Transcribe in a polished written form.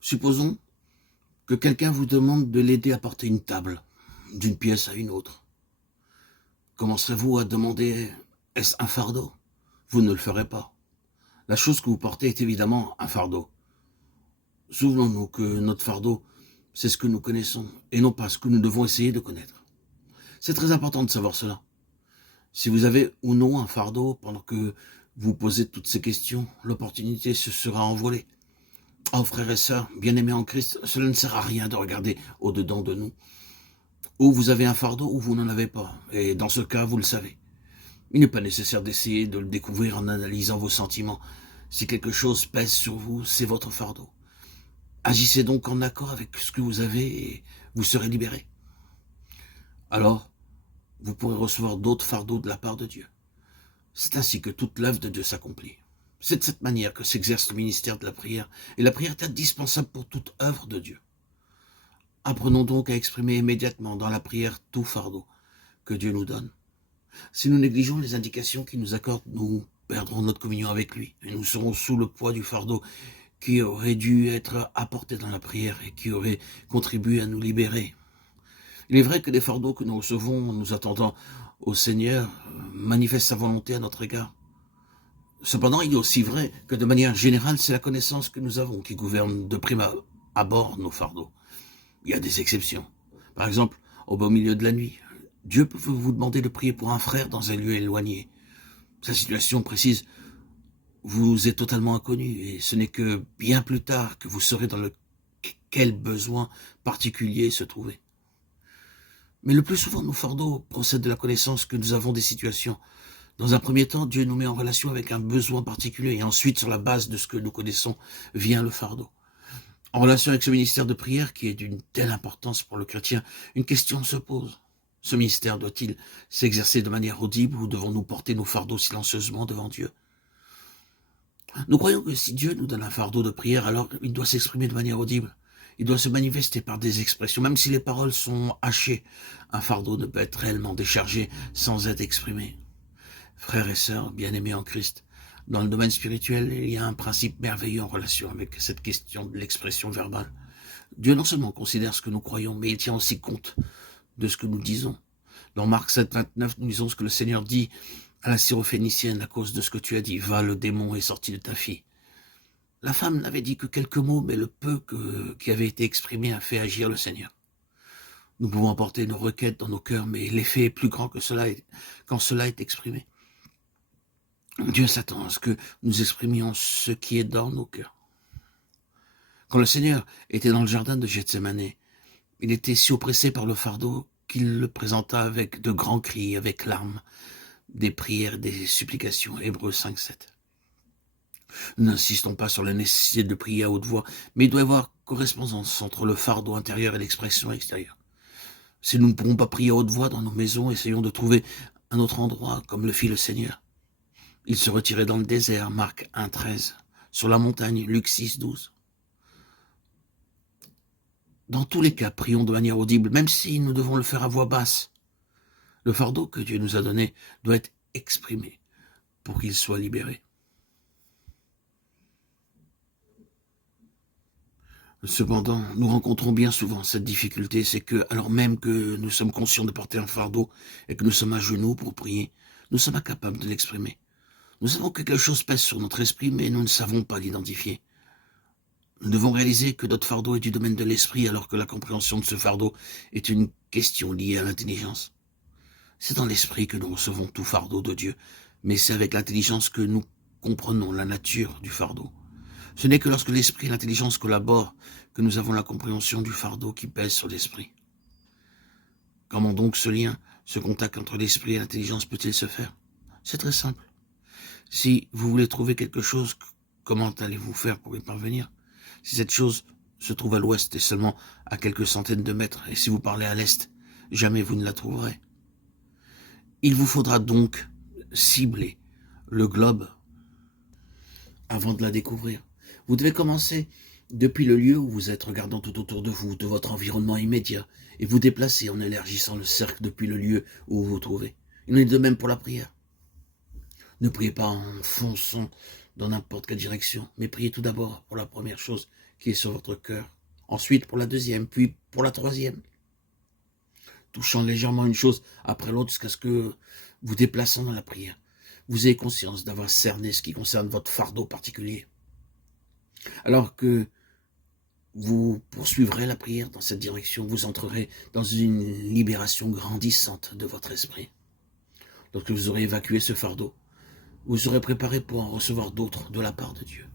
Supposons que quelqu'un vous demande de l'aider à porter une table d'une pièce à une autre. Commencerez-vous à demander « est-ce un fardeau ?» Vous ne le ferez pas. La chose que vous portez est évidemment un fardeau. Souvenons-nous que notre fardeau, c'est ce que nous connaissons, et non pas ce que nous devons essayer de connaître. C'est très important de savoir cela. Si vous avez ou non un fardeau pendant que vous posez toutes ces questions, l'opportunité se sera envolée. Oh frères et sœurs, bien-aimés en Christ, cela ne sert à rien de regarder au-dedans de nous. Ou vous avez un fardeau ou vous n'en avez pas, et dans ce cas, vous le savez. Il n'est pas nécessaire d'essayer de le découvrir en analysant vos sentiments. Si quelque chose pèse sur vous, c'est votre fardeau. Agissez donc en accord avec ce que vous avez et vous serez libérés. Alors, vous pourrez recevoir d'autres fardeaux de la part de Dieu. C'est ainsi que toute l'œuvre de Dieu s'accomplit. C'est de cette manière que s'exerce le ministère de la prière, et la prière est indispensable pour toute œuvre de Dieu. Apprenons donc à exprimer immédiatement dans la prière tout fardeau que Dieu nous donne. Si nous négligeons les indications qu'il nous accorde, nous perdrons notre communion avec lui, et nous serons sous le poids du fardeau qui aurait dû être apporté dans la prière et qui aurait contribué à nous libérer. Il est vrai que les fardeaux que nous recevons en nous attendant au Seigneur manifestent sa volonté à notre égard. Cependant, il est aussi vrai que de manière générale, c'est la connaissance que nous avons qui gouverne de prime abord nos fardeaux. Il y a des exceptions. Par exemple, au beau milieu de la nuit, Dieu peut vous demander de prier pour un frère dans un lieu éloigné. Sa situation précise vous est totalement inconnue et ce n'est que bien plus tard que vous saurez dans quel besoin particulier se trouver. Mais le plus souvent, nos fardeaux procèdent de la connaissance que nous avons des situations. Dans un premier temps, Dieu nous met en relation avec un besoin particulier et ensuite, sur la base de ce que nous connaissons, vient le fardeau. En relation avec ce ministère de prière qui est d'une telle importance pour le chrétien, une question se pose. Ce ministère doit-il s'exercer de manière audible ou devons-nous porter nos fardeaux silencieusement devant Dieu? Nous croyons que si Dieu nous donne un fardeau de prière, alors il doit s'exprimer de manière audible. Il doit se manifester par des expressions, même si les paroles sont hachées. Un fardeau ne peut être réellement déchargé sans être exprimé. Frères et sœurs, bien-aimés en Christ, dans le domaine spirituel, il y a un principe merveilleux en relation avec cette question de l'expression verbale. Dieu non seulement considère ce que nous croyons, mais il tient aussi compte de ce que nous disons. Dans Marc 7, 29, nous lisons ce que le Seigneur dit à la syrophénicienne à cause de ce que tu as dit. Va, le démon est sorti de ta fille. La femme n'avait dit que quelques mots, mais le peu qui avait été exprimé a fait agir le Seigneur. Nous pouvons apporter nos requêtes dans nos cœurs, mais l'effet est plus grand que cela quand cela est exprimé. Dieu s'attend à ce que nous exprimions ce qui est dans nos cœurs. Quand le Seigneur était dans le jardin de Gethsémani, il était si oppressé par le fardeau qu'il le présenta avec de grands cris, avec larmes, des prières, des supplications. Hébreux 5, 7. Nous n'insistons pas sur la nécessité de prier à haute voix, mais il doit y avoir correspondance entre le fardeau intérieur et l'expression extérieure. Si nous ne pourrons pas prier à haute voix dans nos maisons, essayons de trouver un autre endroit, comme le fit le Seigneur. Il se retirait dans le désert, Marc 1, 13, sur la montagne, Luc 6, 12. Dans tous les cas, prions de manière audible, même si nous devons le faire à voix basse. Le fardeau que Dieu nous a donné doit être exprimé pour qu'il soit libéré. Cependant, nous rencontrons bien souvent cette difficulté, c'est que, alors même que nous sommes conscients de porter un fardeau et que nous sommes à genoux pour prier, nous sommes incapables de l'exprimer. Nous savons que quelque chose pèse sur notre esprit, mais nous ne savons pas l'identifier. Nous devons réaliser que notre fardeau est du domaine de l'esprit, alors que la compréhension de ce fardeau est une question liée à l'intelligence. C'est dans l'esprit que nous recevons tout fardeau de Dieu, mais c'est avec l'intelligence que nous comprenons la nature du fardeau. Ce n'est que lorsque l'esprit et l'intelligence collaborent que nous avons la compréhension du fardeau qui pèse sur l'esprit. Comment donc ce lien, ce contact entre l'esprit et l'intelligence peut-il se faire? C'est très simple. Si vous voulez trouver quelque chose, comment allez-vous faire pour y parvenir? Si cette chose se trouve à l'ouest et seulement à quelques centaines de mètres, et si vous parlez à l'est, jamais vous ne la trouverez. Il vous faudra donc cibler le globe avant de la découvrir. Vous devez commencer depuis le lieu où vous êtes, regardant tout autour de vous, de votre environnement immédiat, et vous déplacer en élargissant le cercle depuis le lieu où vous vous trouvez. Il en est de même pour la prière. Ne priez pas en fonçant dans n'importe quelle direction, mais priez tout d'abord pour la première chose qui est sur votre cœur. Ensuite pour la deuxième, puis pour la troisième. Touchant légèrement une chose après l'autre jusqu'à ce que vous déplaçant dans la prière, vous ayez conscience d'avoir cerné ce qui concerne votre fardeau particulier. Alors que vous poursuivrez la prière dans cette direction, vous entrerez dans une libération grandissante de votre esprit. Lorsque vous aurez évacué ce fardeau, vous serez préparé pour en recevoir d'autres de la part de Dieu.